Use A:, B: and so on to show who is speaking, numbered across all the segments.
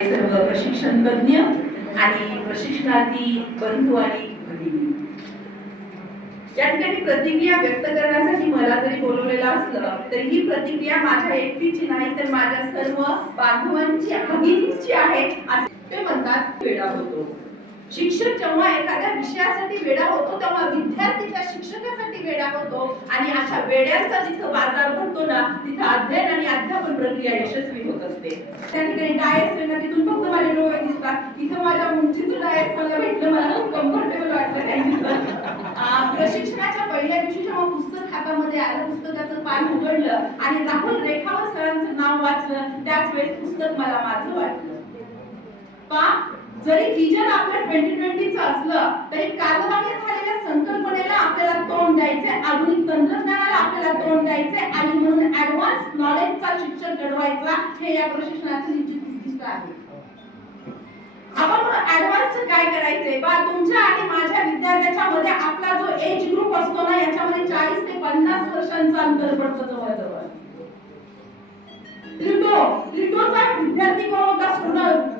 A: सर्व प्रशिक्षण तज्ञ आणि प्रशिक्षणार्थी बंधू आणि या ठिकाणी प्रतिक्रिया व्यक्त करण्यासाठी मला जरी बोलवलेलं असलं तरी ही प्रतिक्रिया माझ्या एकटीची नाही तर माझ्या सर्व बांधवांची भगिनीची आहे असे ते म्हणतात वेळा होतो. शिक्षक जेव्हा एखाद्या विषयासाठी वेडा होतो तेव्हा विद्यार्थी त्या शिक्षकासाठी वेडा होतो. आणि अशा वेड्यांचा जिथं बाजार भरतो ना तिथं अध्ययन आणि अध्यापन प्रक्रिया यशस्वी होत असते. त्या ठिकाणी डायस ना तिथून फक्त माझे डोळे दिसतात. इथं माझ्या उंचीचं डायस मला भेटलं मला खूप कम्फर्टेबल वाटलं त्यांनी प्रशिक्षणाच्या पहिल्या दिवशी जेव्हा पुस्तक हातामध्ये आलं पुस्तकाचं पान उघडलं आणि राहुल रेखावर सरांचं नाव वाचलं त्याच वेळेस पुस्तक मला माझं वाटलं. पा जरी विजन आपलं ट्वेंटी ट्वेंटीचं असलं तरी कालबाह्य झालेल्या संकल्पनेला आपल्याला तोंड द्यायचे आधुनिक तंत्रज्ञानाला आपल्याला तोंड द्यायचे आणि म्हणून ऍडव्हान्स नॉलेजचा शिक्षण घडवायचा हे या प्रशिक्षणाचे निश्चित उद्दिष्ट आहे. आपण म्हणून ऍडव्हान्स काय करायचंय? बा तुमच्या आणि माझ्या विद्यार्थ्याच्या मध्ये आपला जो एज ग्रुप असतो ना याच्यामध्ये चाळीस ते पन्नास वर्षांचं अंतर पडतं जवळजवळ. प्लुटो विद्यार्थी कोण होता? स्टुडंट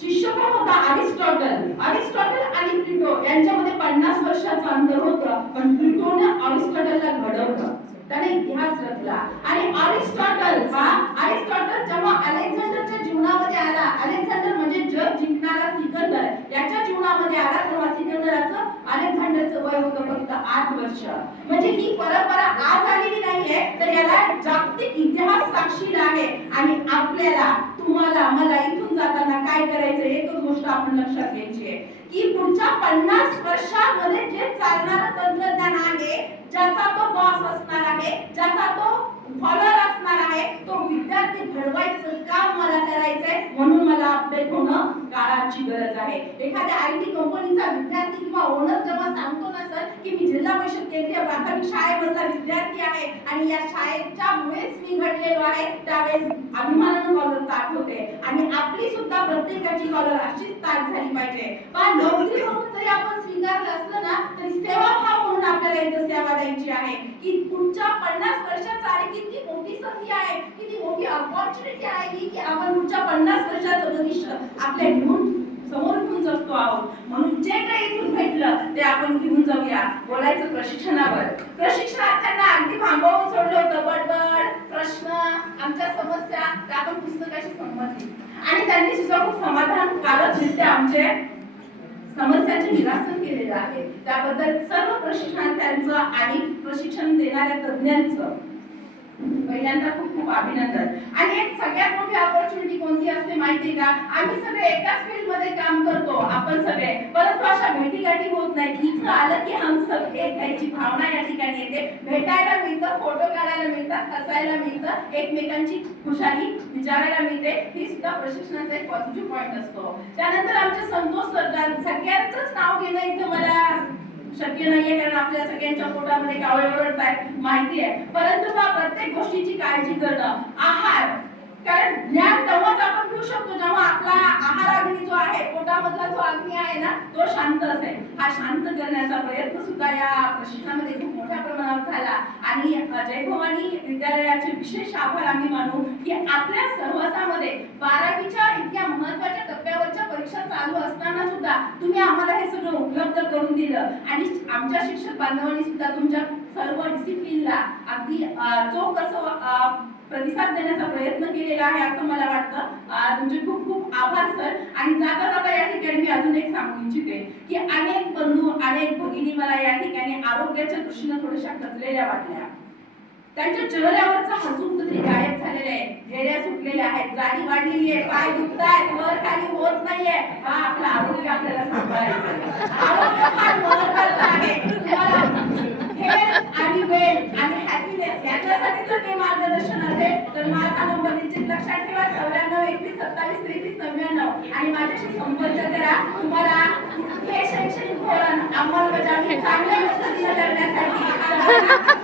A: शिष्य कोण होता अरिस्टॉटल अरिस्टॉटल आणि प्लुटो यांच्यामध्ये पन्नास वर्षाचं अंतर होतं पण प्लुटोने अरिस्टॉटलला घडवलं. त्याने इतिहास रचला. आणि अरिस्टॉटल हा अरिस्टॉटल जेव्हा अलेक्झांडरच्या जीवनामध्ये आला अलेक्झांडर म्हणजे जग जिंकणारा सिकंदर. याच्या जीवनामध्ये आला तेव्हा सिकंदराचं अलेक्झांडरचं वय होतं फक्त आठ वर्ष. म्हणजे ही परंपरा आज आलेली नाहीये तर याला जागतिक इतिहास साक्षीला आहे. आणि आपल्याला तुम्हाला मला जाताना काय करायचं एकच गोष्ट आपण लक्षात घ्यायची आहे की पुढच्या पन्नास वर्षामध्ये जे चालणारं तंत्रज्ञान आहे ज्याचा तो बॉस असणार आहे ज्याचा तो फॉलोअर असणार आहे तो विद्यार्थी घडवायचं काम मला करायचंय म्हणून मला अपडेट होणं काळाची गरज आहे. एखाद्या आय टी कंपनीचा विद्यार्थी किंवा ओनर जेव्हा सांगतो ना सर की मी जिल्हा परिषद केंद्रीय प्राथमिक शाळेमधला विद्यार्थी आहे आणि या शाळेच्या मुळेच मी आहे त्यावेळेस अभिमानानं कॉलर ताट होते आणि आपली सुद्धा प्रत्येकाची कॉलर अशीच ताट झाली पाहिजे. पण नोकरी म्हणून जरी आपण स्वीकारलं असलं ना तरी सेवा भाव म्हणून आपल्याला इथं सेवा द्यायची आहे. की पुढच्या पन्नास वर्षाचा आणि किती मोठी संधी आहे किती मोठी अपॉर्च्युनिटी आहे की आपण पुढच्या पन्नास वर्षाचं भविष्य आपल्या घेऊन समोर घेऊन जगतो आहोत. म्हणून जे काही इथून भेटलं ते आपण घेऊन जाऊया. बोलायचं प्रशिक्षणावर. प्रशिक्षणार्थ्यांना अगदी थांबवून सोडलं होतं. बडबड प्रश्न आमच्या समस्या त्या आपण पुस्तकाशी संबंधित. आणि त्यांनी सुद्धा खूप समाधानकारकरित्या आमचे समस्यांचे निरासन केलेलं आहे. त्याबद्दल सर्व प्रशिक्षणार्थ्यांचं आणि प्रशिक्षण देणाऱ्या तज्ञांचं पहिल्यांदा खूप खूप अभिनंदन. आणि एक सगळ्यात मोठी ऑपॉर्च्युनिटी कोणती असते माहिती का? आम्ही सगळे एकाच फील्डमध्ये काम करतो आपण सगळे. परंतु अशा भेटीगाठी होत नाही. इथं आलं की हम सब एक त्यांची भावना या ठिकाणी येते. भेटायला मिळतं फोटो काढायला मिळतात हसायला मिळतं एकमेकांची खुशाली विचारायला मिळते. ही सुद्धा प्रशिक्षणाचा एक पॉझिटिव्ह पॉईंट असतो. त्यानंतर आमचे संतोष सरकार सगळ्यांचंच नाव घेणं इथं मला शक्य नाहीये कारण आपल्या सगळ्यांच्या पोटामध्ये कावळे ओरडतायत माहिती आहे. परंतु बा प्रत्येक गोष्टीची काळजी करणं आहार कारण ज्ञान तेव्हाच आपण घेऊ शकतो जेव्हा आपला आहार अग्नी जो आहे पोटामधला जो अग्नी आहे ना तो शांत असेल. हा शांत करण्याचा प्रयत्न सुद्धा या प्रशिक्षणामध्ये खूप मोठ्या प्रमाणात झाला. आणि जयभवानी विद्यालयाचे विशेष आभार आम्ही मानू की आपल्या सहवासामध्ये बारावीच्या इतक्या महत्त्वाच्या टप्प्यावरच्या परीक्षा चालू असताना सुद्धा तुम्ही आम्हाला हे सगळं उपलब्ध करून दिलं. आणि आमच्या शिक्षक बांधवांनी सुद्धा तुमच्या सर्व डिसिप्लिनला अगदी चोख असं प्रतिसाद देण्याचा प्रयत्न केलेला आहे असं मला वाटतं. तुमचे खूप खूप आभार सर. आणि जाता जाता या ठिकाणी मी अजून एक सांगू इच्छिते की अनेक बंधू अनेक भगिनी मला या ठिकाणी आरोग्याच्या दृष्टीने थोड्याशा खचलेल्या वाटल्या. त्यांच्या चेहऱ्यावरचा हसून तरी गायब झालेले आहे. घेऱ्या सुटलेल्या आहेत. जाडी वाढलेली आहे. पाय दुखतायत. वर खाली होत नाहीये. हा आपलं आरोग्य आपल्याला सांभाळायचं आरोग्य फार महत्वाचं आहे. आणि आणि हॅपीनेस याच्यासाठी जर मार्गदर्शन असेल तर माझा नंबर निश्चित लक्षात ठेवा. चौऱ्याण्णव एकतीस सत्तावीस त्रेतीस नव्याण्णव. आणि माझ्याशी संपर्क करा. तुम्हाला अंमलबजावणी चांगल्या पद्धतीने करण्यासाठी.